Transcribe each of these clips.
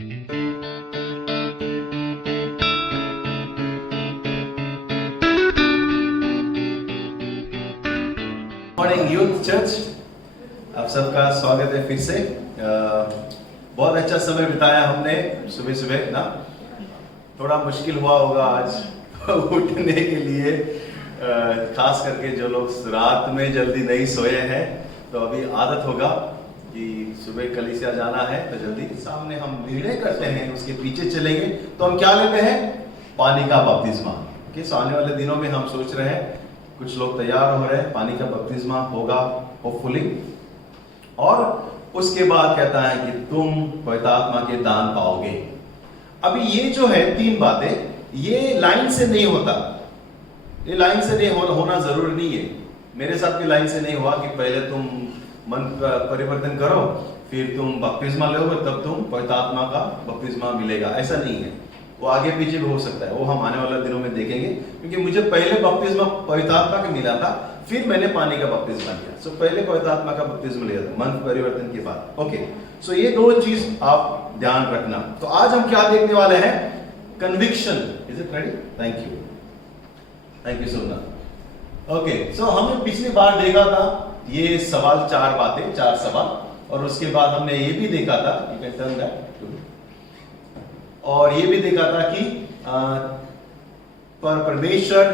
Morning youth church, आप सबका स्वागत है फिर से। बहुत अच्छा समय बिताया हमने सुबह सुबह ना। थोड़ा मुश्किल हुआ होगा आज उठने के लिए, खास करके जो लोग रात में जल्दी नहीं सोए हैं, तो अभी आदत होगा कि सुबह कलीसिया जाना है तो जल्दी सामने हम निर्णय करते हैं, उसके पीछे चलेंगे। तो हम क्या लेते हैं? पानी का बपतिस्मा। सो आने वाले दिनों में हम सोच रहे हैं, कुछ लोग तैयार हो रहे हैं, पानी का बपतिस्मा होगा होपफुली। और उसके बाद कहता है कि तुम पवित्र आत्मा के दान पाओगे। अभी ये जो है तीन बातें, ये लाइन से नहीं होता, ये लाइन से नहीं होना जरूरी नहीं है। मेरे साथ भी लाइन से नहीं हुआ कि पहले तुम मन परिवर्तन करो, फिर तुम बपतिस्मा लोगे, तब तुम पवित्र आत्मा का बपतिस्मा मिलेगा। ऐसा नहीं है, वो आगे पीछे भी हो सकता है, वो हम आने वाले दिनों में देखेंगे। क्योंकि मुझे पहले बपतिस्मा पवित्र आत्मा का मिला था, फिर मैंने पानी का बपतिस्मा लिया। सो पहले पवित्र आत्मा का बपतिस्मा लिया था मन परिवर्तन के बाद। ओके, सो ये दो चीज आप ध्यान रखना। तो आज हम क्या देखने वाले हैं? Conviction. Is it ready? Thank you so much. Okay, so हमने पिछली बार देखा था ये सवाल, चार बातें, चार सवाल, और उसके बाद हमने ये भी देखा था, यू कैन टर्न दैट, और ये भी देखा था कि परमेश्वर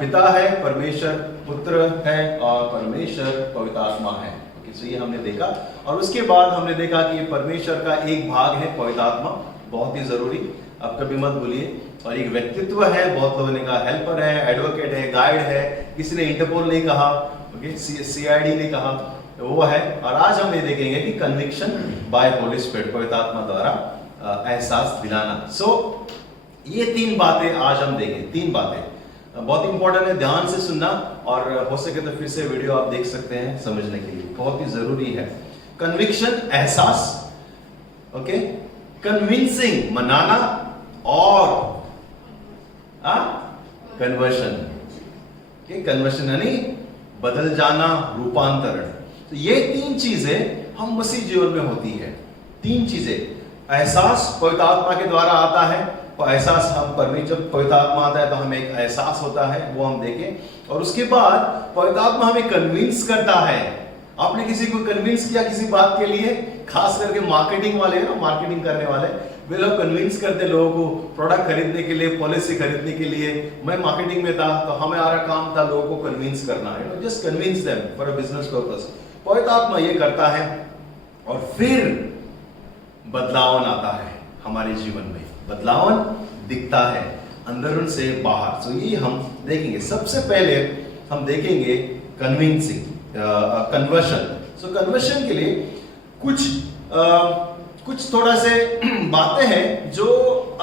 पिता है, परमेश्वर पुत्र है, और परमेश्वर पवित्र आत्मा है। ओके, सो ये हमने देखा। और उसके बाद हमने देखा कि परमेश्वर का एक भाग है पवित्र आत्मा, बहुत ही जरूरी, आप कभी मत भूलिए। और एक व्यक्तित्व है, बहुत लोगों ने कहा हेल्पर है, एडवोकेट है, गाइड है, किसी ने इंटरपोल नहीं कहा, ओके, सीआईडी ने कहा, वो है। और आज हम ये देखेंगे कि कन्विक्शन बाय होली स्पिरिट, पवित्र आत्मा द्वारा एहसास दिलाना। सो ये तीन बातें आज हम देखेंगे। तीन बातें बहुत इंपॉर्टेंट है, ध्यान से सुनना, और हो सके तो फिर से वीडियो आप देख सकते हैं समझने के लिए, बहुत ही जरूरी है। कन्विक्शन एहसास, ओके, कन्विंसिंग मनाना, और कन्वर्शन। कन्वर्शन यानी बदल जाना, रूपांतरण। तो ये तीन चीजें हम मसीह जीवन में होती है। तीन चीजें, एहसास पवित्र आत्मा के द्वारा आता है, और एहसास हम परमेश्वर, जब पवित्र आत्मा आता है तो हमें एक एहसास होता है, वो हम देखें। और उसके बाद पवित्र आत्मा हमें कन्विंस करता है। आपने किसी को कन्विंस किया किसी बात के लिए? खास करके मार्केटिंग वाले ना, मार्केटिंग करने वाले, वे लोग कन्विंस करते लोगों को प्रोडक्ट खरीदने के लिए, पॉलिसी खरीदने के लिए। मैं मार्केटिंग में था, तो हमारा काम था लोगों को कन्विंस करना, just convince them for a business purpose. पवित्र आत्मा ये करता है, और फिर बदलाव आता है हमारे जीवन में, बदलाव दिखता है अंदर से बाहर। तो ये हम देखेंगे। सबसे पहले हम देखेंगे कन्विंसिंग, कन्वर्शन। सो कन्वर्शन के लिए कुछ थोड़ा से बातें हैं जो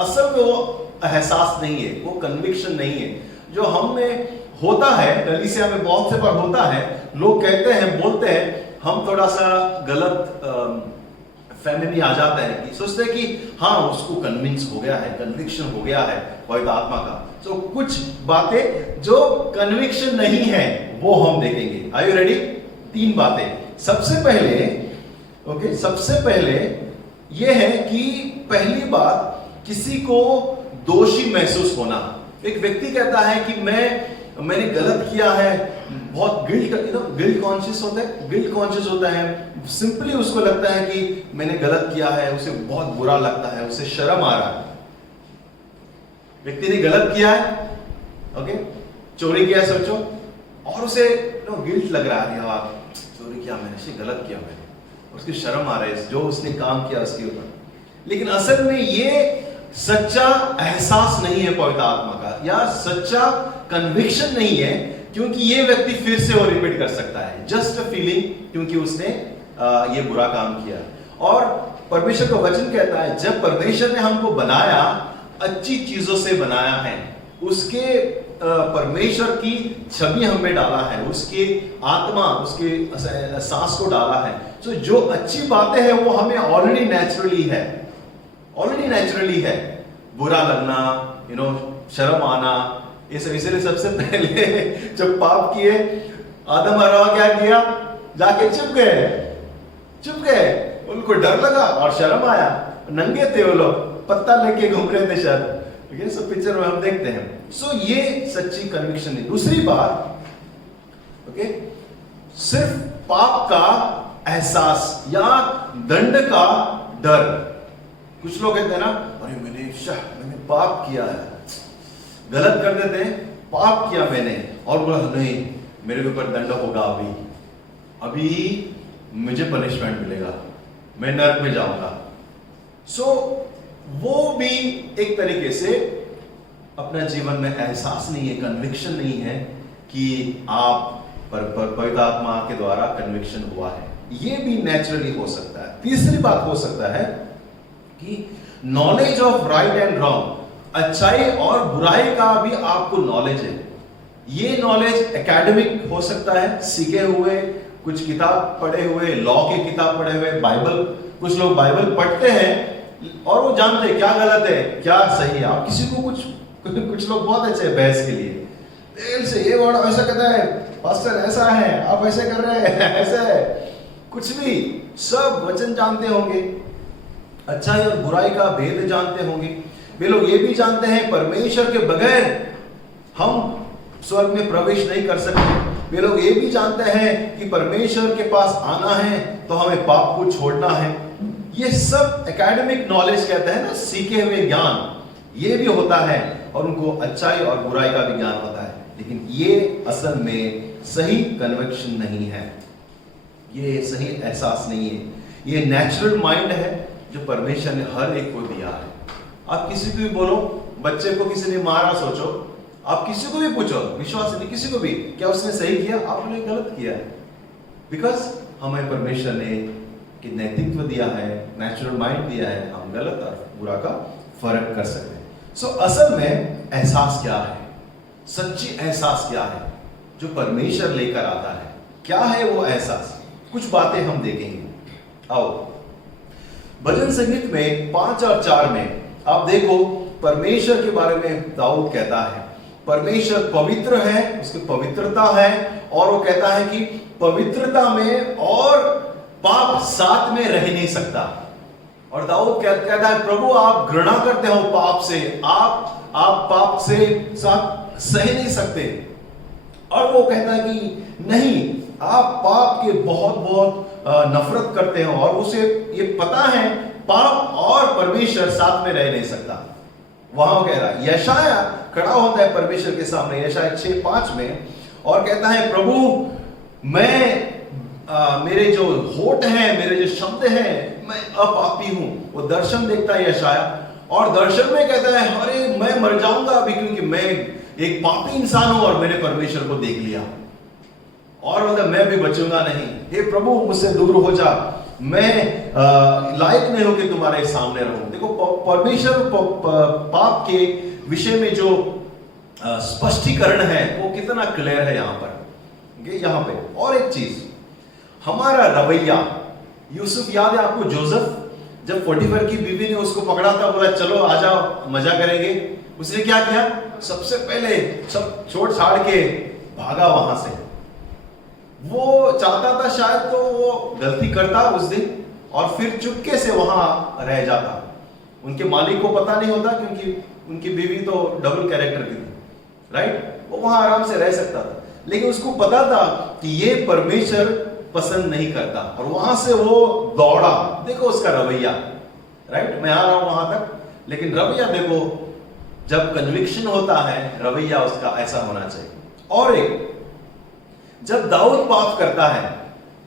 असल में वो एहसास नहीं है, वो कन्विक्शन नहीं है, जो हमें होता है। कलीसिया में बहुत से बार होता है, लोग कहते हैं, बोलते हैं, हम थोड़ा सा गलत फैमिली में आ जाता है कि सोचते हैं कि हाँ उसको कन्विंस हो गया है, कन्विक्शन हो गया है पवित्र आत्मा का। तो कुछ बातें जो कन्विक्शन नहीं है वो हम देखेंगे। Are you ready? तीन बातें। सबसे पहले ये है कि पहली बात, किसी को दोषी महसूस होना। एक व्यक्ति कहता है कि मैंने गलत किया है, बहुत गिल्ट कॉन्शियस होता है। सिंपली उसको लगता है कि मैंने गलत किया है, उसे बहुत बुरा लगता है, उसे शर्म आ रहा है। व्यक्ति ने गलत किया है, ओके, चोरी किया सोचो, और उसे गिल्ट लग रहा है, यार चोरी किया मैंने, गलत किया मैंने, उसकी शर्म आ रही है जो उसने काम किया उसके ऊपर। लेकिन असल में ये सच्चा एहसास नहीं है पवित्र आत्मा का, या सच्चा कन्विक्शन नहीं है, क्योंकि ये व्यक्ति फिर से वो रिपीट कर सकता है, जस्ट अ फीलिंग, क्योंकि उसने ये बुरा काम किया। और परमेश्वर का वचन कहता है, जब परमेश्वर ने हमको बनाया, अच्छी चीजों से बनाया है, उसके परमेश्वर की छवि हमें डाला है, उसकी आत्मा, उसके सांस को डाला है। तो जो अच्छी बातें हैं वो हमें ऑलरेडी नेचुरली है। बुरा लगना, शर्म आना, ये सब। इसलिए सबसे पहले जब पाप किए, आदम और हवा क्या किया? जाके चुप गए, उनको डर लगा और शर्म आया, नंगे थे वो लोग, पत्ता लेके घूम रहे थे शायद। ओके, सो पिक्चर में हम देखते हैं। सो ये सच्ची कन्विक्शन है। दूसरी बात, ओके, सिर्फ पाप का एहसास या दंड का डर। कुछ लोग कहते हैं ना, अरे मैंने पाप किया है, गलत कर देते हैं, पाप किया मैंने, और बोला नहीं मेरे ऊपर दंड होगा, अभी मुझे पनिशमेंट मिलेगा, मैं नरक में जाऊंगा। सो वो भी एक तरीके से अपना जीवन में एहसास नहीं है, कन्विक्शन नहीं है कि आप पवित्र आत्मा के द्वारा कन्विक्शन हुआ है। ये भी नेचुरली हो सकता है। तीसरी बात हो सकता है कि knowledge of right and wrong, अच्छाई और बुराई का भी आपको नॉलेज है। ये नॉलेज एकेडमिक हो सकता है, सीखे हुए, कुछ किताब पढ़े हुए, लॉ की किताब पढ़े हुए, बाइबल, कुछ लोग बाइबल पढ़ते हैं और वो जानते हैं क्या गलत है क्या सही है। आप किसी को कुछ लोग बहुत अच्छे हैं बहस के लिए, दिल से ये वर्ड ऐसा कहता है, पास्टर ऐसा है, आप ऐसे कर रहे हैं, ऐसा है, कुछ भी, सब वचन जानते होंगे, अच्छाई और बुराई का भेद जानते होंगे। वे लोग ये भी जानते हैं परमेश्वर के बगैर हम स्वर्ग में प्रवेश नहीं कर सकते। वे लोग ये भी जानते हैं कि परमेश्वर के पास आना है तो हमें पाप को छोड़ना है। ये सब एकेडमिक नॉलेज कहते हैं ना, सीखे हुए ज्ञान, ये भी होता है और उनको अच्छाई और बुराई का भी ज्ञान होता है। लेकिन ये असल में सही कन्विक्शन नहीं है, ये सही एहसास नहीं है। ये नेचुरल माइंड है जो परमेश्वर ने हर एक को दिया है। आप किसी को भी बोलो, बच्चे को किसी ने मारा, सोचो, आप किसी को भी पूछो, विश्वास नहीं, किसी को भी, क्या उसने सही किया, आपने गलत किया है। बिकॉज हमें परमेश्वर ने कि नैतिकत्व दिया है, नेचुरल माइंड दिया है, हम गलत और बुरा का फर्क कर सकते हैं। सो असल में एहसास क्या है, सच्ची एहसास क्या है जो परमेश्वर लेकर आता है, क्या है वो एहसास? कुछ बातें हम देखेंगे। आओ, भजन संगीत में 5 और 4 में आप देखो, परमेश्वर के बारे में दाऊद कहता है परमेश्वर पवित्र है, उसकी पवित्रता है, और वो कहता है कि पवित्रता में और पाप साथ में रह नहीं सकता। और दाऊद कहता है प्रभु आप घृणा करते हो पाप से, आप पाप से साथ सह नहीं सकते। और वो कहता है कि नहीं, आप पाप के बहुत बहुत नफरत करते हो, और उसे ये पता है पाप और परमेश्वर साथ में रह नहीं सकता। वहां कह रहा है, यशाया खड़ा होता है परमेश्वर के सामने, यशाया 6:5 में, और कहता है प्रभु मैं मेरे जो होठ हैं, मेरे जो शब्द हैं, मैं अपापी हूं। वो दर्शन देखता है यशाया, और दर्शन में कहता है अरे मैं मर जाऊंगा अभी, क्योंकि मैं एक पापी इंसान हूं और मैंने परमेश्वर को देख लिया, और मतलब मैं भी बचूंगा नहीं। हे प्रभु मुझसे दूर हो जा, मैं लायक नहीं हूं कि तुम्हारे सामने रहूं। देखो परमेश्वर पाप के विषय में जो स्पष्टीकरण है वो कितना क्लियर है यहाँ पे। और एक चीज, हमारा रवैया, यूसुफ याद है आपको, जोसेफ जब पोटीफर की बीवी ने उसको पकड़ा था, बोला चलो आ जाओ मजा करेंगे, उसने क्या किया? सबसे पहले सब छोड़ छाड़ के भागा वहां से। वो चाहता था शायद तो वो गलती करता उस दिन और फिर चुपके से वहां रह जाता। उनके मालिक को पता नहीं होता, क्योंकि उनकी बीवी तो डबल कैरेक्टर की थी, राइट? वो वहां आराम से रह सकता था, लेकिन उसको पता था कि ये परमेश्वर पसंद नहीं करता, और वहां से वो दौड़ा। देखो उसका रवैया, राइट? मैं आ रहा हूं वहां तक, लेकिन रवैया देखो, जब कन्विक्शन होता है रवैया उसका ऐसा होना चाहिए। और एक, जब दाऊद पाप करता है,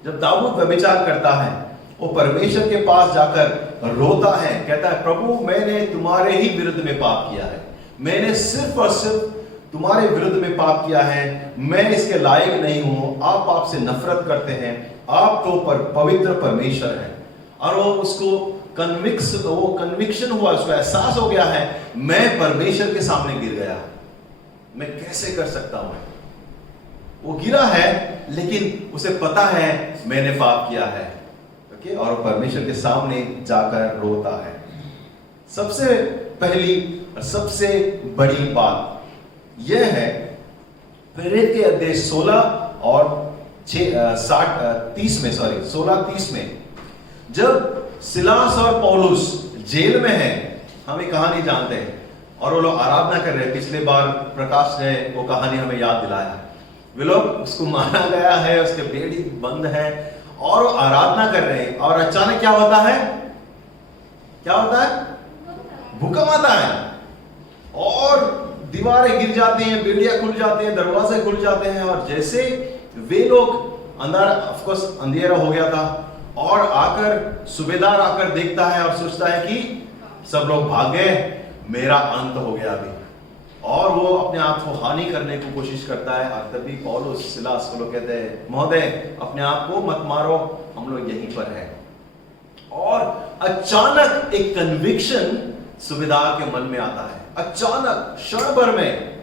जब दाऊद व्यभिचार करता है, वो परमेश्वर के पास जाकर रोता है, कहता है प्रभु मैंने तुम्हारे ही विरुद्ध में पाप किया है, मैंने सिर्फ और सिर्फ तुम्हारे विरुद्ध में पाप किया है, मैं इसके लायक नहीं हूं, आप आपसे नफरत करते हैं, आप तो पवित्र परमेश्वर हैं। और वो उसको कन्विक्शन हुआ, उसको एहसास हो गया है मैं परमेश्वर के सामने गिर गया, मैं कैसे कर सकता हूं। वो गिरा है लेकिन उसे पता है मैंने पाप किया है, ओके? और परमेश्वर के सामने जाकर रोता है। सबसे पहली और सबसे बड़ी बात यह है, प्रेरित के अध्याय 16 और 16:30 में, जब सिलास और पौलुस जेल में है, हम ये कहानी जानते हैं, और वो लोग आराधना कर रहे हैं। पिछले बार प्रकाश ने वो कहानी हमें याद दिलाया। वे लोग, उसको मारा गया है, उसके बेड़ी बंद है और वो आराधना कर रहे हैं, और अचानक क्या होता है? क्या होता है? भूकंप आता है और दीवारें गिर जाती हैं, बेड़ियां खुल जाती हैं, दरवाजे खुल जाते हैं। और जैसे वे लोग अंदर, ऑफ कोर्स अंधेरा हो गया था, और आकर सूबेदार आकर देखता है और सोचता है कि सब लोग भाग गए, मेरा अंत हो गया अभी। और वो अपने आप को हानि करने की कोशिश करता है। और तभी पौलुस सिलास को लोग कहते हैं, महोदय अपने आप को मत मारो, हम लोग यहीं पर हैं। और अचानक एक कन्विक्शन सूबेदार के मन में आता है। अचानक क्षण भर में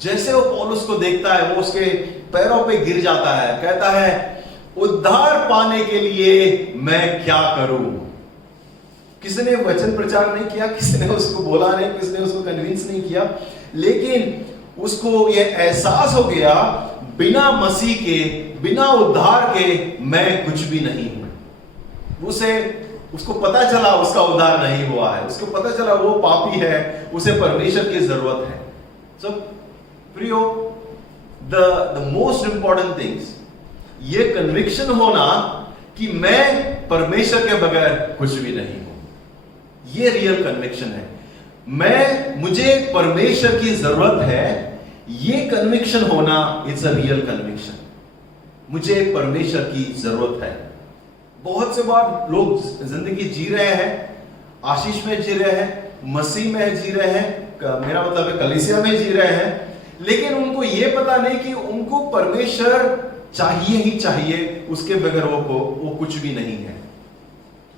जैसे वो पौलुस को देखता है, वो उसके पैरों पे गिर जाता है, कहता है, उद्धार पाने के लिए मैं क्या करूं? किसी ने वचन प्रचार नहीं किया, किसी ने उसको बोला नहीं, किसी ने उसको कन्विंस नहीं किया, लेकिन उसको ये एहसास हो गया, बिना मसीह के, बिना उद्धार के मैं कुछ भी नहीं हूं। उसको पता चला उसका उद्धार नहीं हुआ है, उसको पता चला वो पापी है, उसे परमेश्वर की जरूरत है। सो प्रियो, द मोस्ट इंपॉर्टेंट थिंग्स, ये कन्विक्शन होना कि मैं परमेश्वर के बगैर कुछ भी नहीं हूं, ये रियल कन्विक्शन है। मुझे परमेश्वर की जरूरत है, ये कन्विक्शन होना, इट्स अ रियल कन्विक्शन। मुझे परमेश्वर की जरूरत है। बहुत से बार लोग जिंदगी जी रहे हैं, आशीष में जी रहे हैं, मसीह में जी रहे हैं, मेरा मतलब है कलीसिया में जी रहे हैं, लेकिन उनको ये पता नहीं कि उनको परमेश्वर चाहिए ही चाहिए, उसके बगैर वो कुछ भी नहीं है।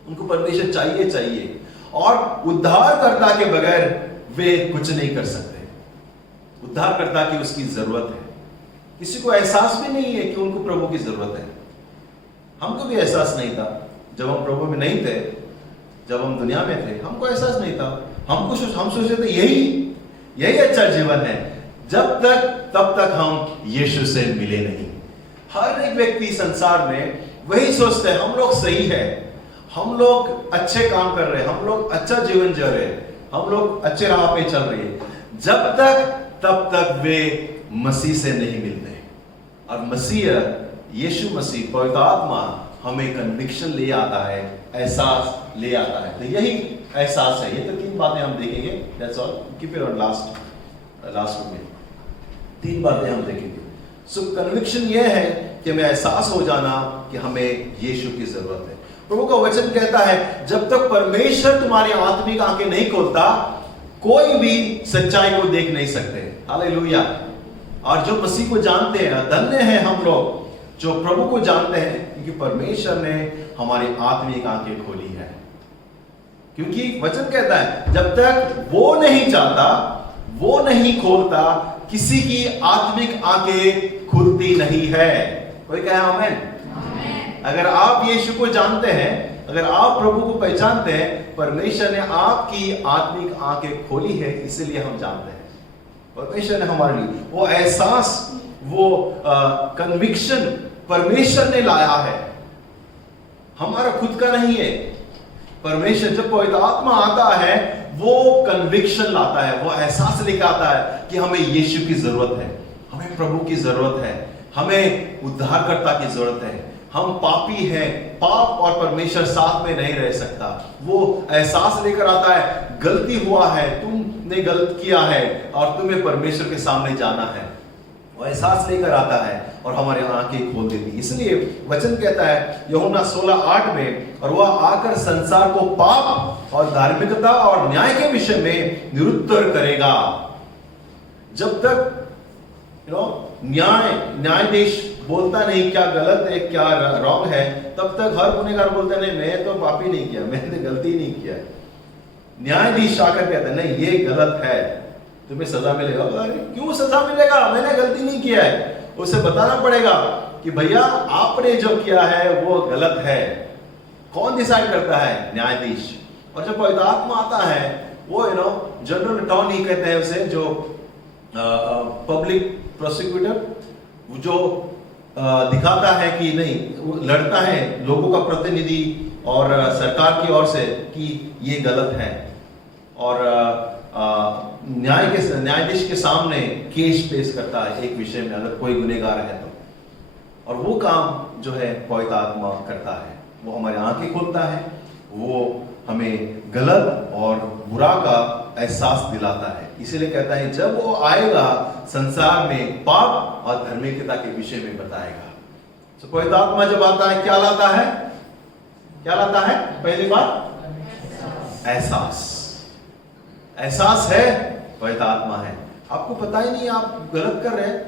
उनको परमेश्वर चाहिए, और उद्धारकर्ता के बगैर वे कुछ नहीं कर सकते। उद्धारकर्ता की उसकी जरूरत है। किसी को एहसास भी नहीं है कि उनको प्रभु की जरूरत है। हमको भी एहसास नहीं था जब हम प्रभु में नहीं थे, जब हम दुनिया में थे, हमको एहसास नहीं था। हम सोचते थे यही अच्छा जीवन है, तब तक हम यीशु से मिले नहीं। हर एक व्यक्ति संसार में वही सोचते हैं, हम लोग सही है, हम लोग अच्छे काम कर रहे हैं, हम लोग अच्छा जीवन जी रहे हैं, हम लोग अच्छे राह पे चल रहे हैं, तब तक वे मसीह से नहीं मिलते। और मसीह, यीशु मसीह, पवित्र आत्मा हमें कन्विक्शन ले आता है, एहसास ले आता है। तो यही एहसास है। ये तो 3 बातें हम देखेंगे, that's all. Keep it on last में 3 बातें हम देखेंगे। सो कन्विक्शन ये है कि हमें एहसास हो जाना कि हमें यीशु की जरूरत है। प्रभु का वचन कहता है, जब तक परमेश्वर तुम्हारी आत्मिक आंखें नहीं खोलता, कोई भी सच्चाई को देख नहीं सकते। हालेलुया। और जो मसीह को जानते हैं, धन्य हैं हम लोग जो प्रभु को जानते हैं, क्योंकि परमेश्वर ने हमारी आत्मिक आंखें खोली है। क्योंकि वचन कहता है, जब तक वो नहीं चाहता, वो नहीं खोलता, किसी की आत्मिक आंखें खुलती नहीं है। कोई कहे आमेन? अगर आप यीशु को जानते हैं, अगर आप प्रभु को पहचानते हैं, परमेश्वर ने आपकी आत्मिक आंखें खोली है, इसलिए हम जानते हैं। परमेश्वर ने हमारे लिए वो एहसास, वो कन्विक्शन परमेश्वर ने लाया है, हमारा खुद का नहीं है। परमेश्वर, जब पवित्र आत्मा आता है, वो कन्विक्शन लाता है, वो एहसास लेकर आता है कि हमें यीशु की जरूरत है, हमें प्रभु की जरूरत है, हमें उद्धारकर्ता की जरूरत है। हम पापी हैं, पाप और परमेश्वर साथ में नहीं रह सकता। वो एहसास लेकर आता है, गलती हुआ है, तुमने गलत किया है और तुम्हें परमेश्वर के सामने जाना है। वो एहसास लेकर आता है और हमारे आंखें खोल देती है। इसलिए वचन कहता है यूहन्ना 16:8 में, और वह आकर संसार को पाप और धार्मिकता और न्याय के विषय में निरुत्तर करेगा। जब तक न्यायाधीश बोलता नहीं क्या गलत है क्या रॉन्ग है, तब तक हर गुनहगार बोलता नहीं, मैं तो पाप ही नहीं किया, मैंने गलती नहीं किया। न्यायाधीश आकर कहता है नहीं, ये गलत है, तुम्हें सजा मिलेगा। क्यों सजा मिलेगा? मैंने गलती नहीं किया है। उसे बताना पड़ेगा कि भैया आपने जो किया है वो गलत है। कौन डिसाइड करता है? न्यायाधीश। और जब पवित्र आत्मा आता है, वो जनरल अटॉर्नी कहते हैं उसे, जो पब्लिक प्रोसिक्यूटर, जो दिखाता है कि नहीं, वो लड़ता है, लोगों का प्रतिनिधि और सरकार की ओर से कि ये गलत है, और न्यायाधीश के सामने केस पेश करता है एक विषय में, अगर कोई गुनहगार है तो। और वो काम जो है पवित्र आत्मा करता है, वो हमारी आंखें खोलता है, वो हमें गलत और बुरा का एहसास दिलाता है। इसीलिए कहता है जब वो आएगा संसार में पाप और धार्मिकता के विषय में बताएगा। तो पवित्र आत्मा जब आता है क्या लाता है? क्या लाता है? पहली बात एहसास। एहसास है, पवित्र आत्मा है। आपको पता ही नहीं आप गलत कर रहे हैं,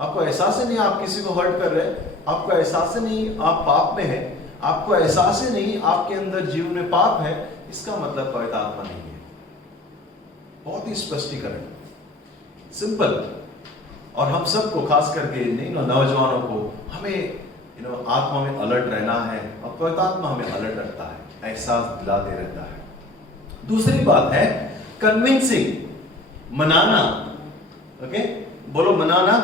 आपको एहसास ही नहीं आप किसी को हर्ट कर रहे हैं, आपको एहसास ही नहीं आप पाप में है, आपको एहसास ही नहीं आपके अंदर जीवन में पाप है, इसका मतलब पवित्र आत्मा नहीं है। बहुत ही स्पष्टीकरण, सिंपल। और हम सबको खास करके नौजवानों को हमें आत्मा में अलर्ट रहना है, और पवित्र आत्मा हमें अलर्ट रखता है, एहसास दिलाते रहता है। दूसरी बात है कन्विंसिंग, मनाना। ओके, बोलो मनाना।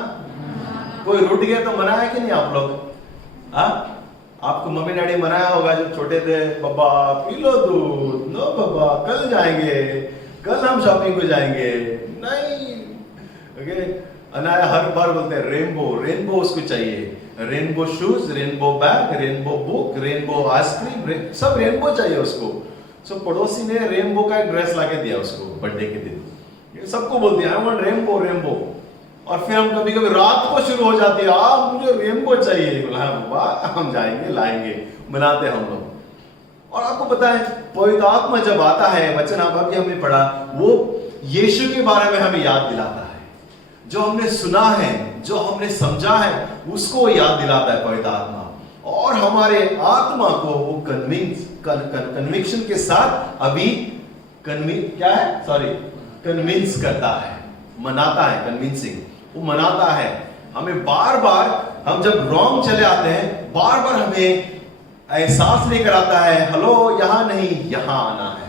कोई रुठ गया तो मनाया कि नहीं आप लोग? आपको मम्मी डैडी मनाया होगा जब छोटे थे, पापा पी लो दूध, नो पापा कल जाएंगे, कल हम शॉपिंग को जाएंगे। नहीं, ओके, अनाया हर बार बोलते हैं रेनबो, रेनबो उसको चाहिए, rainbow shoes, rainbow bag, rainbow book, rainbow ice cream, सब रेनबो चाहिए उसको। सो पड़ोसी ने रेनबो का एक ड्रेस लाके दिया उसको बर्थडे के दिन, सबको बोलती है आई वांट रेनबो, रेनबो। और फिर हम कभी कभी रात को शुरू हो जाती है, आप मुझे रेनबो चाहिए, हम जाएंगे लाएंगे, मनाते हम लोग। और आपको पता है पवित्र आत्मा जब आता है, वचन आप अभी हमने पढ़ा, वो यीशु के बारे में हमें याद दिलाता है, जो हमने सुना है, जो हमने समझा है, उसको याद दिलाता है पवित्र आत्मा, और हमारे आत्मा को वो कन्विक्शन के साथ अभी कन्विंस करता है, मनाता है। कन्विंसिंग, वो मनाता है हमें बार बार। हम जब रॉन्ग चले आते हैं, बार बार हमें एहसास लेकर आता है, हेलो यहां नहीं, यहां आना है।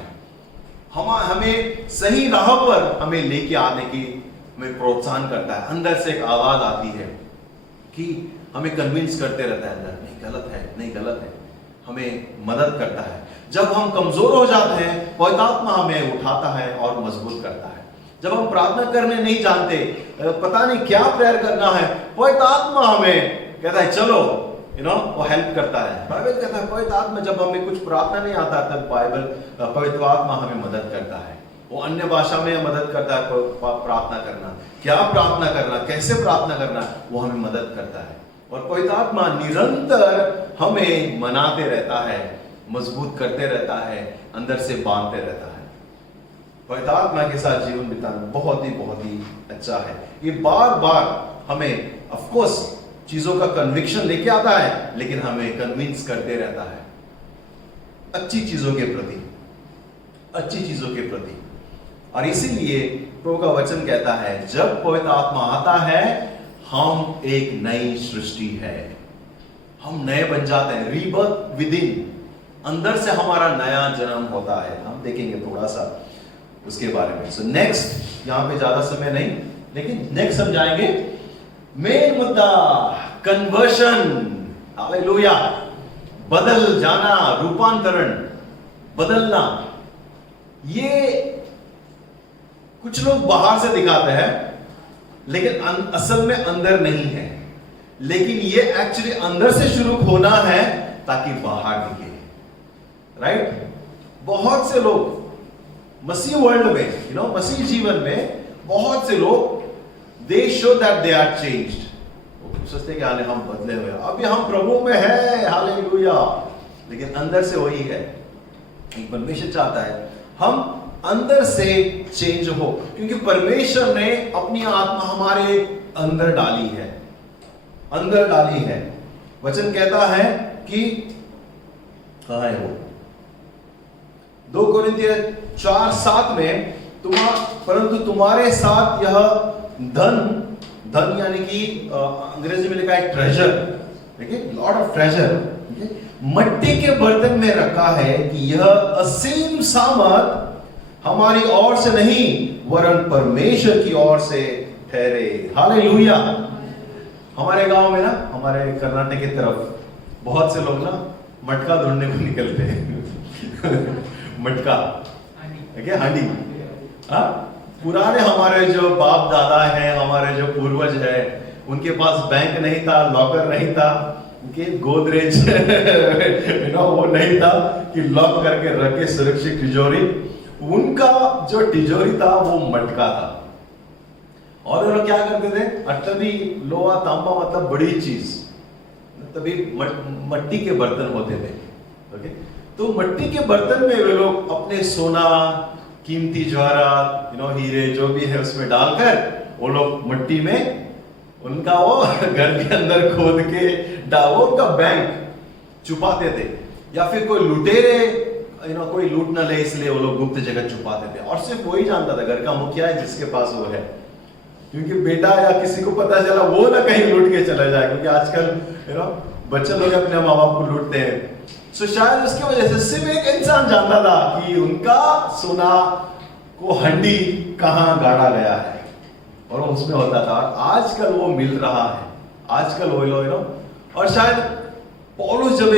हमें सही राह पर हमें लेके आने की हमें प्रोत्साहन करता है। अंदर से एक आवाज आती है कि हमें कन्विंस करते रहता है अंदर, नहीं गलत है, नहीं गलत है, हमें मदद करता है। जब हम कमजोर हो जाते हैं, पवित्र आत्मा हमें उठाता है और मजबूत करता है। जब हम प्रार्थना करने नहीं जानते, पता नहीं क्या प्रेयर करना है, पवित्र आत्मा हमें कहता है चलो, वो हेल्प करता है। बाइबल कहता है पवित्र आत्मा, जब हमें कुछ प्रार्थना नहीं आता तब पवित्र आत्मा हमें मदद करता है। वो अन्य भाषा में मदद करता है प्रार्थना करना, क्या प्रार्थना करना, कैसे प्रार्थना करना, वो हमें मदद करता है। और पवित्र आत्मा निरंतर हमें मनाते रहता है, मजबूत करते रहता है, अंदर से बांधते रहता है। पवित्र आत्मा के साथ जीवन बिताना बहुत ही अच्छा है। ये बार बार हमें ऑफ कोर्स चीजों का कन्विक्शन लेके आता है, लेकिन हमें कन्विंस करते रहता है अच्छी चीजों के प्रति, अच्छी चीजों के प्रति। और इसीलिए प्रभु का वचन कहता है जब पवित्र आत्मा आता है, हम एक नई सृष्टि है, हम नए बन जाते हैं। रीबर्थ विद इन, अंदर से हमारा नया जन्म होता है। हम देखेंगे थोड़ा सा उसके बारे में। सो नेक्स्ट, यहां पे ज्यादा समय नहीं, लेकिन नेक्स्ट हम जाएंगे मेन मुद्दा, कन्वर्शन। हालेलुया, बदल जाना, रूपांतरण, बदलना। ये कुछ लोग बाहर से दिखाते हैं, लेकिन असल में अंदर नहीं है। लेकिन ये एक्चुअली अंदर से शुरू होना है ताकि बाहर दिखे, राइट? बहुत से लोग मसीह वर्ल्ड में, मसीह जीवन में बहुत से लोग they show that they are changed. सोचते कि हाले हम बदले हुए, अभी हम प्रभु में है, हालेलुया, लेकिन अंदर से वही है। परमेश्वर चाहता है हम अंदर से चेंज हो, क्योंकि परमेश्वर ने अपनी आत्मा हमारे अंदर डाली है, अंदर डाली है। वचन कहता है कि कहां है वो, 2 कोरिन्थियर 4:7 में, परंतु तुम्हारे साथ यह धन यानी कि अंग्रेजी में लिखा है ट्रेजर, देखिए लॉट ऑफ ट्रेजर, मट्टी के बर्तन में रखा है कि यह असीम सामर्थ हमारी ओर से नहीं वरन परमेश्वर की ओर से ठहरे। हालेलुया। हमारे गांव में ना, हमारे कर्नाटक की तरफ बहुत से लोग ना मटका ढूंढने को निकलते हैं। मटका क्या, हांडी। हाँ, पुराने हमारे जो बाप दादा हैं, हमारे जो पूर्वज है, उनके पास बैंक नहीं था, लॉकर नहीं था, उनके गोदरेज वो नहीं था कि लॉक करके रखे सुरक्षित तिजोरी। उनका जो तिजोरी था वो मटका था। और वो लोग क्या करते थे, अटवी लोहा तांबा मतलब बड़ी चीज, तभी मट्टी के बर्तन होते थे। ओके, तो मट्टी के बर्तन में वे लोग अपने सोना, कीमती जवाहरात, हीरे जो भी है उसमें डालकर वो लोग मट्टी में उनका वो घर के अंदर खोद के वो उनका बैंक छुपाते थे। या फिर कोई लुटेरे कोई लूट न ले इसलिए वो लोग गुप्त जगह छुपाते थे। और सिर्फ वही जानता था, घर का मुखिया है जिसके पास वो है, क्योंकि बेटा या किसी को पता चला वो ना कहीं लूट के चला जाए, क्योंकि आजकल बच्चे लोग अपने माँ बाप को लूटते हैं। तो शायद उसकी वजह से सिर्फ एक इंसान जानता था कि उनका सोना को हंडी कहाँ गाड़ा गया है और उसमें होता था। आजकल वो मिल रहा है, आजकल वो लोग और शायद पौलुस जब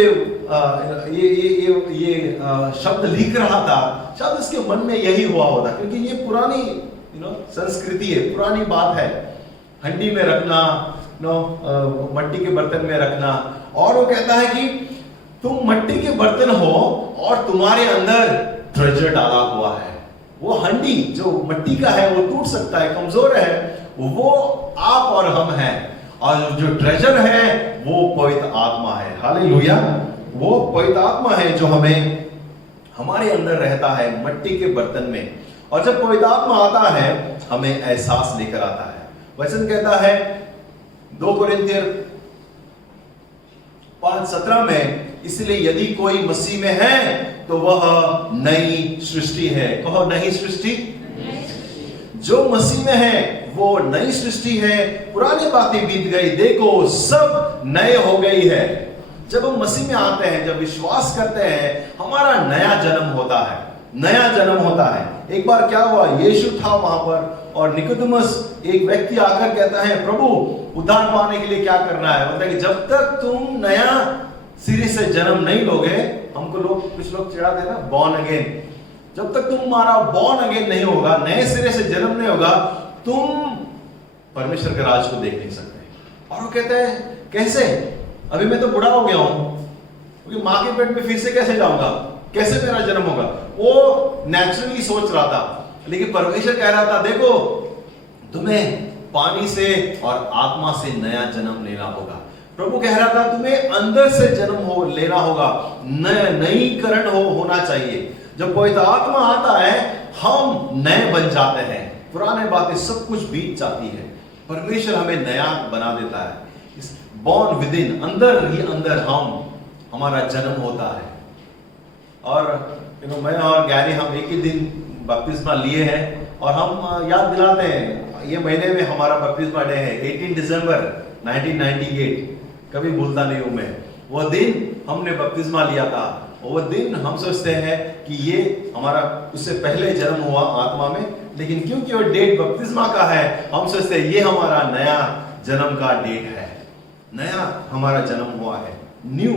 ये शब्द लिख रहा था, शायद उसके मन में यही हुआ होता, क्योंकि ये पुरानी संस्कृति है, पुरानी बात है, हंडी में रखना, मट्टी के बर्तन में रखना। और वो कहता है कि तुम मट्टी के बर्तन हो और तुम्हारे अंदर ट्रेजर डाला हुआ है। वो हंडी जो मट्टी का है वो टूट सकता है, कमजोर है, वो आप और हम हैं, और जो ट्रेजर है वो पवित्र आत्मा है। हालेलुया, वो पवित्र आत्मा है जो हमें हमारे अंदर रहता है मट्टी के बर्तन में। और जब पवित्र आत्मा आता है हमें एहसास लेकर आता है। वचन कहता है 2 कोरिन्थियर 5:17 में, इसलिए यदि कोई मसीह में है तो वह नई सृष्टि है। कहो नई सृष्टि। जो मसीह में है वो नई सृष्टि है, पुरानी बातें बीत गई, देखो सब नए हो गई है। जब हम मसीह में आते हैं, जब विश्वास करते हैं, हमारा नया जन्म होता है, नया जन्म होता है। एक बार क्या हुआ, यीशु था वहां पर और निकोदेमस एक व्यक्ति आकर कहता है, प्रभु उद्धार पाने के लिए क्या करना है? मतलब कि जब तक तुम नया सिरे से जन्म नहीं लोगे, हमको लोग कुछ लोग चिढ़ाते ना, बॉर्न अगेन, जब तक तुम्हारा बॉर्न अगेन नहीं होगा, नए सिरे से जन्म नहीं होगा, तुम परमेश्वर के राज को देख नहीं सकते। और वो कहते हैं कैसे, अभी मैं तो बूढ़ा हो गया हूं, क्योंकि मां के पेट में फिर से कैसे जाऊंगा, कैसे मेरा जन्म होगा? वो नेचुरली सोच रहा था, लेकिन परमेश्वर कह रहा था देखो तुम्हें पानी से और आत्मा से नया जन्म लेना होगा। प्रभु कह रहा था तुम्हें अंदर से जन्म लेना होगा, नईकरण होना चाहिए। जब पवित्र आत्मा आता है हम नए बन जाते हैं, पुराने बातें सब कुछ बीत जाती है, परमेश्वर हमें नया बना देता है। इस बॉर्न विद इन, अंदर ही अंदर हमारा जन्म होता है। और मैं और गैरी हम एक ही दिन बपतिस्मा लिए हैं, और हम याद दिलाते हैं ये महीने में हमारा बपतिस्मा डे है, 18 दिसंबर 1998, कभी भूलता नहीं हूं मैं। वो दिन हमने बपतिस्मा लिया था, वो दिन हम सोचते हैं कि ये हमारा उससे पहले जन्म हुआ आत्मा में, लेकिन क्योंकि वो डेट बपतिस्मा का है, हम सोचते हैं ये हमारा नया जन्म का डेट है, नया हमारा जन्म हुआ है, न्यू।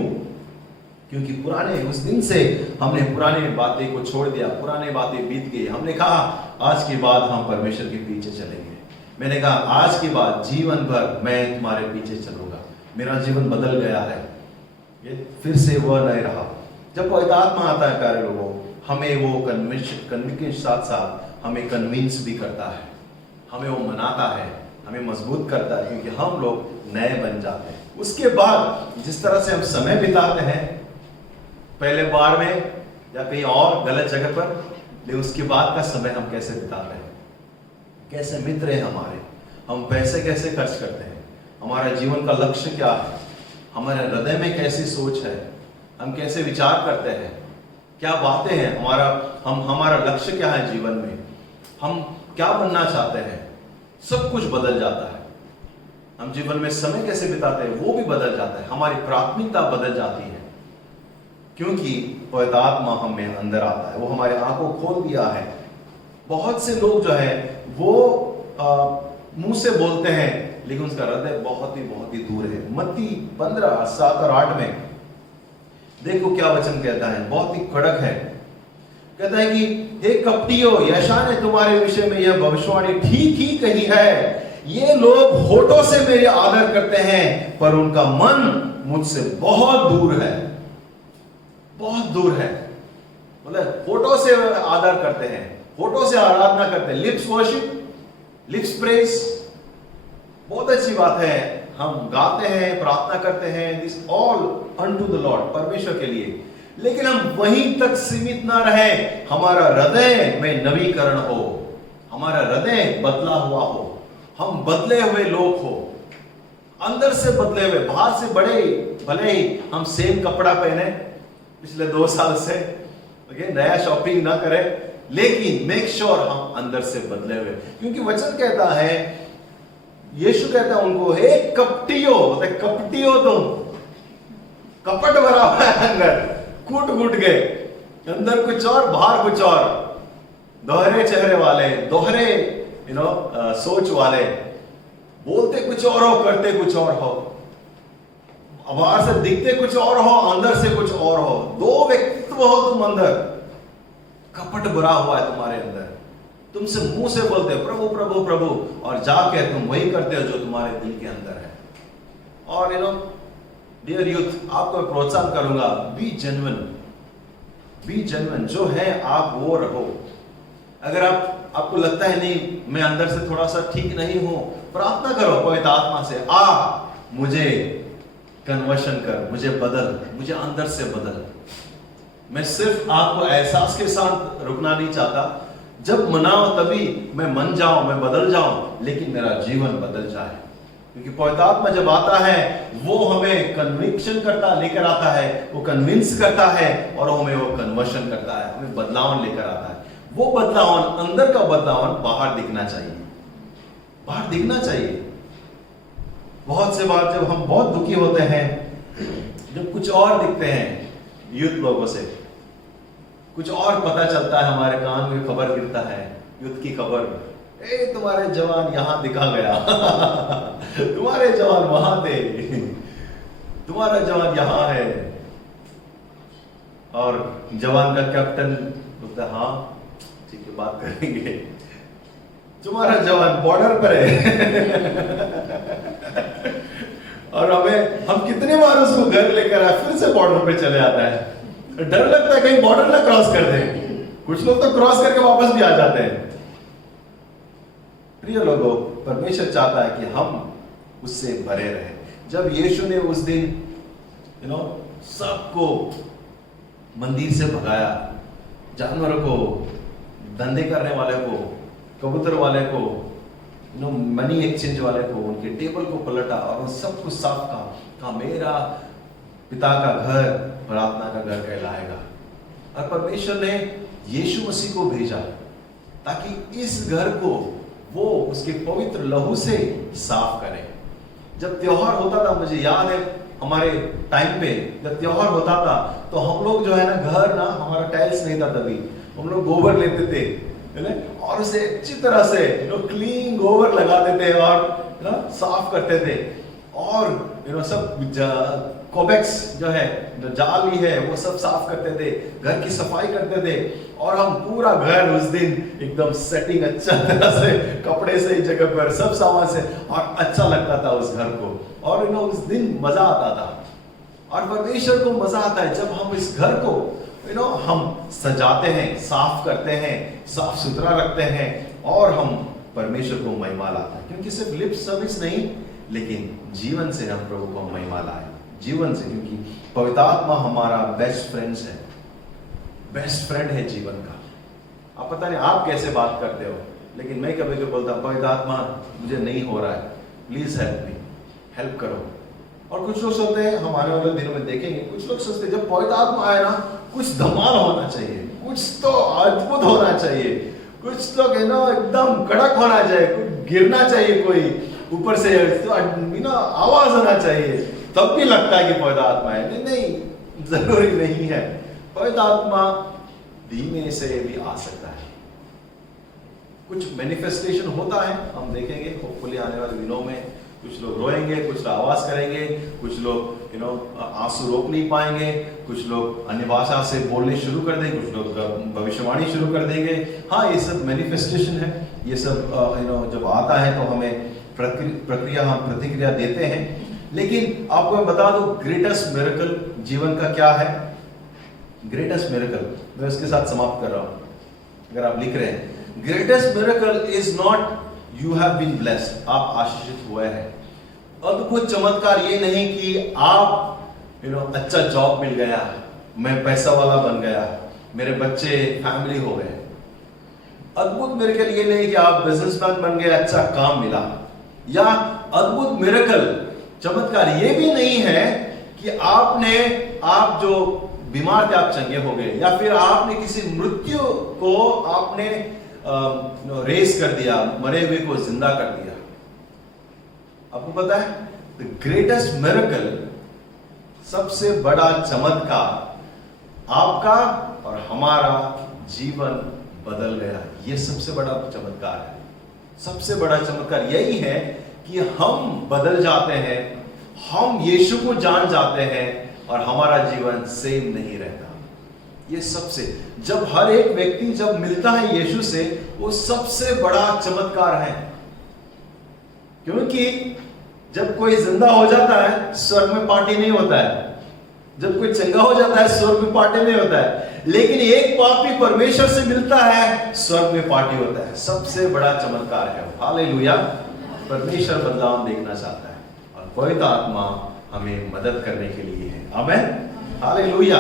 क्योंकि पुराने उस दिन से हमने पुराने बातें को छोड़ दिया, पुराने बातें बीत गई। हमने कहा आज के बाद हम परमेश्वर के पीछे चलेंगे। मैंने कहा आज के बाद जीवन भर मैं तुम्हारे पीछे चलूंगा, मेरा जीवन बदल गया है, ये फिर से वह नहीं रहा। जब पवित्र आत्मा आता है प्यारे लोगों, हमें वो कन्विक्शन के साथ साथ हमें कन्विंस भी करता है, हमें वो मनाता है, हमें मजबूत करता है, क्योंकि हम लोग नए बन जाते हैं। उसके बाद जिस तरह से हम समय बिताते हैं पहले बार में या कहीं और गलत जगह पर, लेकिन उसके बाद का समय हम कैसे बिताते हैं, कैसे मित्र हैं हमारे, हम पैसे कैसे खर्च करते हैं, हमारा जीवन का लक्ष्य क्या है, हमारे हृदय में कैसी सोच है, हम कैसे विचार करते हैं, क्या बातें हैं, हमारा लक्ष्य क्या है जीवन में, हम क्या बनना चाहते हैं, सब कुछ बदल जाता है। हम जीवन में समय कैसे बिताते हैं वो भी बदल जाता है, हमारी प्राथमिकता बदल जाती है, क्योंकि पवित्र आत्मा हमें अंदर आता है, वो हमारे आंखों खोल दिया है। बहुत से लोग जो है वो मुंह से बोलते हैं, लेकिन उसका हृदय बहुत ही दूर है। मत्ती 15:7 और 8 में देखो क्या वचन कहता है, बहुत ही कड़क है। कहता है कि हे कपटियों, यशायाह ने तुम्हारे विषय में यह भविष्यवाणी ठीक ही कही है, ये लोग होठों से मेरे आदर करते हैं पर उनका मन मुझसे बहुत दूर है, बहुत दूर है। मतलब होठों से आदर करते हैं, होठों से आराधना करते हैं, लिप्स वर्शिप, लिप्स प्रेज, बहुत अच्छी बात है, हम गाते हैं, प्रार्थना करते हैं, this all unto the Lord, परमेश्वर के लिए। लेकिन हम वहीं तक सीमित ना रहे, हमारा हृदय में नवीकरण हो, हमारा हृदय बदला हुआ हो, हम बदले हुए लोग हो, अंदर से बदले हुए। बाहर से बड़े भले ही हम सेम कपड़ा पहने पिछले 2 साल से, नया शॉपिंग ना करें, लेकिन मेक श्योर हम अंदर से बदले हुए। क्योंकि वचन कहता है, यीशु कहता है उनको, हे कपटियों, कपटियों तुम, कपट भरा हुआ है अंदर, कूट के, अंदर कुछ और बाहर कुछ और, दोहरे चेहरे वाले, दोहरे सोच वाले, बोलते कुछ और हो, करते कुछ और हो, बाहर से दिखते कुछ और हो, अंदर से कुछ और हो, 2 व्यक्तित्व हो तुम अंदर, कपट भरा हुआ है तुम्हारे अंदर, तुमसे मुंह से बोलते हो प्रभु प्रभु प्रभु, और जाके तुम वही करते हो जो तुम्हारे दिल के अंदर है। और डियर यूथ, आपको मैं प्रोत्साहन करूंगा, बी जेन्युइन, जो है आप वो रहो। अगर आपको लगता है नहीं मैं अंदर से थोड़ा सा ठीक नहीं हूं, प्रार्थना करो पवित्र आत्मा से, मुझे कन्वर्शन कर, मुझे बदल, मुझे अंदर से बदल। मैं सिर्फ आपको एहसास के साथ रुकना नहीं चाहता, जब मनाओ तभी मैं मन जाऊं, मैं बदल जाऊं, लेकिन मेरा जीवन बदल जाए। क्योंकि पवित्र आत्मा जब आता है वो हमें कन्विक्शन करता, लेकर आता है, वो कन्विंस करता है, और हमें वो कन्वर्शन करता है, हमें बदलाव लेकर आता है। वो बदलाव, अंदर का बदलाव बाहर दिखना चाहिए, बाहर दिखना चाहिए। बहुत से बार जब हम बहुत दुखी होते हैं, जब कुछ और दिखते हैं यूथ लोगों से, कुछ और पता चलता है, हमारे कान में खबर गिरता है, युद्ध की खबर, तुम्हारे जवान यहां दिखा गया तुम्हारे जवान वहां थे, तुम्हारा जवान यहां है, और जवान का कैप्टन बोलता, हाँ ठीक है बात करेंगे, तुम्हारा जवान बॉर्डर पर है और हम कितने बार उसको घर लेकर आए, फिर से बॉर्डर पे चले आता है, डर लगता है कहीं बॉर्डर ना क्रॉस कर दे। कुछ लोग तो क्रॉस करके वापस भी आ जाते हैं। प्रिय लोगों, परमेश्वर चाहता है कि हम उससे भरे रहें। जब यीशु ने उस दिन सबको मंदिर से भगाया, जानवरों को, धंधे करने वाले को, कबूतर वाले को, मनी एक्सचेंज वाले को, उनके टेबल को पलटा और उन सब कुछ साफ कहा, मेरा पिता का घर प्रार्थना का घर कहलाएगा। और परमेश्वर ने यीशु मसीह को भेजा ताकि इस घर को वो उसके पवित्र लहू से साफ करे। जब त्योहार होता था, मुझे याद है हमारे टाइम पे जब त्योहार होता था तो हम लोग जो है ना, घर ना, हमारा टाइल्स नहीं था तभी, हम लोग गोबर लेते थे और उसे अच्छी तरह से क्लीन गोबर लगाते थे और साफ करते थे, और सब कोबेक्स जो है, जो जाली है, वो सब साफ करते थे, घर की सफाई करते थे, और हम पूरा घर उस दिन एकदम सेटिंग अच्छा तरह से, कपड़े से ही जगह पर, सब सामान से, और अच्छा लगता था उस घर को, और उस दिन मजा आता था। और परमेश्वर को मजा आता है जब हम इस घर को हम सजाते हैं, साफ करते हैं, साफ सुथरा रखते हैं, और हम परमेश्वर को महिमा लाते हैं। क्योंकि सिर्फ लिप सर्विस नहीं, लेकिन जीवन से हम प्रभु को महिमा लाए, जीवन से। क्योंकि पवित्र आत्मा हमारा बेस्ट फ्रेंड्स है, बेस्ट फ्रेंड है जीवन का। आप पता नहीं आप कैसे बात करते हो, लेकिन मैं कभी कभी बोलता हूँ, पवित्र आत्मा मुझे नहीं हो रहा है, प्लीज हेल्प मी, हेल्प करो। और कुछ लोग सोचते हैं, हम आने वाले दिनों में देखेंगे, कुछ लोग सोचते हैं जब पवित्र आत्मा आए ना, कुछ धमाल होना चाहिए, कुछ तो अद्भुत होना चाहिए, कुछ लोग एकदम कड़क होना चाहिए, कुछ गिरना चाहिए, कोई ऊपर से आवाज आना चाहिए, तब भी लगता है कि पवित्र आत्मा है। नहीं नहीं, जरूरी नहीं है। पवित्र आत्मा धीमे से भी आ सकता है, कुछ मैनिफेस्टेशन होता है, हम देखेंगे होपफुली आने वाले दिनों में। कुछ लोग रोएंगे, कुछ लोग आवाज करेंगे, कुछ लोग आंसू रोक नहीं पाएंगे, कुछ लोग अन्य भाषा से बोलने शुरू कर देंगे, कुछ लोग भविष्यवाणी शुरू कर देंगे। हाँ, ये सब मैनिफेस्टेशन है, ये सब जब आता है तो हमें हम प्रतिक्रिया देते हैं। लेकिन आपको मैं बता दूं, ग्रेटेस्ट मिरेकल जीवन का क्या है? ग्रेटेस्ट मिरेकल, मैं उसके साथ समाप्त कर रहा हूं, अगर आप लिख रहे हैं, greatest miracle is not you have been blessed, आप आशीषित हुए हैं। अद्भुत चमत्कार ये नहीं कि आप अच्छा जॉब मिल गया, मैं पैसा वाला बन गया, मेरे बच्चे फैमिली हो गए। अद्भुत मिरेकल ये नहीं कि आप बिजनेसमैन बन गए, अच्छा काम मिला। या अद्भुत मिरेकल चमत्कार ये भी नहीं है कि आप जो बीमार थे आप चंगे हो गए, या फिर आपने किसी मृत्यु को आपने रेस कर दिया, मरे हुए को जिंदा कर दिया। आपको पता है, द ग्रेटेस्ट मिरेकल, सबसे बड़ा चमत्कार, आपका और हमारा जीवन बदल गया, ये सबसे बड़ा चमत्कार है। सबसे बड़ा चमत्कार यही है कि हम बदल जाते हैं, हम यीशु को जान जाते हैं और हमारा जीवन सेम नहीं रहता। ये सबसे, जब हर एक व्यक्ति जब मिलता है यीशु से, वो सबसे बड़ा चमत्कार है। क्योंकि जब कोई जिंदा हो जाता है, स्वर्ग में पार्टी नहीं होता है। जब कोई चंगा हो जाता है, स्वर्ग में पार्टी नहीं होता है। लेकिन एक पापी परमेश्वर से मिलता है, स्वर्ग में पार्टी होता है। सबसे बड़ा चमत्कार है। हालेलुया। परमेश्वर बदलाव देखना चाहता है और पवित्र आत्मा हमें मदद करने के लिए है। आमीन। हालेलुया।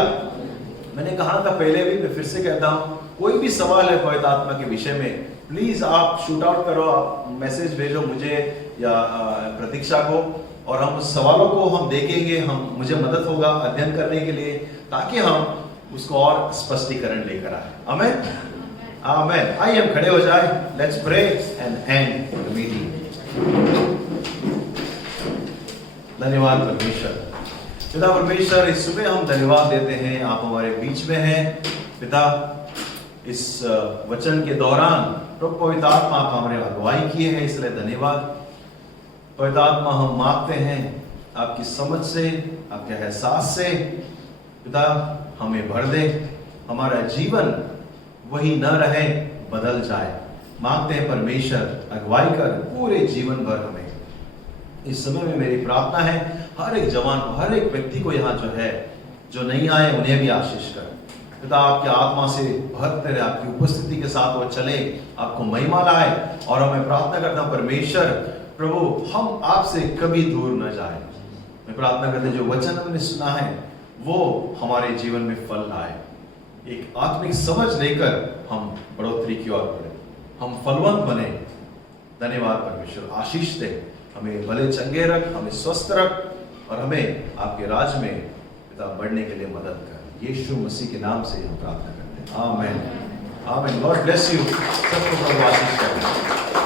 मैंने कहा था पहले भी, मैं फिर से कहता हूं, कोई भी सवाल है पवित्र आत्मा के विषय में, प्लीज आप शूट आउट करो, आप मैसेज भेजो मुझे या प्रतीक्षा को, और हम उस सवालों को हम देखेंगे, मुझे मदद होगा अध्ययन करने के लिए, ताकि हम उसको और स्पष्टीकरण लेकर आए। आमीन। आमीन। आइए हम खड़े हो जाए। Let's pray and end the meeting. धन्यवाद परमेश्वर। पिता परमेश्वर, इस सुबह हम धन्यवाद देते हैं, आप हमारे बीच में हैं पिता। इस वचन के दौरान प्रभु पवित्र आत्मा आप हमारे अगुवाई किए हैं, इसलिए धन्यवाद। पवित्र आत्मा, हम मांगते हैं आपकी समझ से, आपके एहसास से पिता हमें भर दे, हमारा जीवन वही न रहे, बदल जाए। मांगते हैं परमेश्वर अगुवाई कर पूरे जीवन भर हमें। इस समय में मेरी प्रार्थना है, हर एक जवान को, हर एक व्यक्ति को यहाँ जो नहीं आए उन्हें भी आशीष कर पिता, आपके आत्मा से भरते रहे, आपकी उपस्थिति के साथ वो चले, आपको महिमा लाए। और मैं प्रार्थना करता हूँ परमेश्वर प्रभु, हम आपसे कभी दूर न जाए। मैं प्रार्थना करता हूँ जो वचन हमने सुना है वो हमारे जीवन में फल लाए, एक आत्मिक समझ लेकर हम बढ़ोतरी की ओर बढ़े, हम फलवंत बने। धन्यवाद परमेश्वर, आशीष दे, हमें भले चंगे रख, हमें स्वस्थ रख, और हमें आपके राज में पिता बढ़ने के लिए मदद कर। यीशु मसीह के नाम से हम प्रार्थना करते हैं। आमीन। आमीन। God bless you. सबको प्रभु आशीष करें।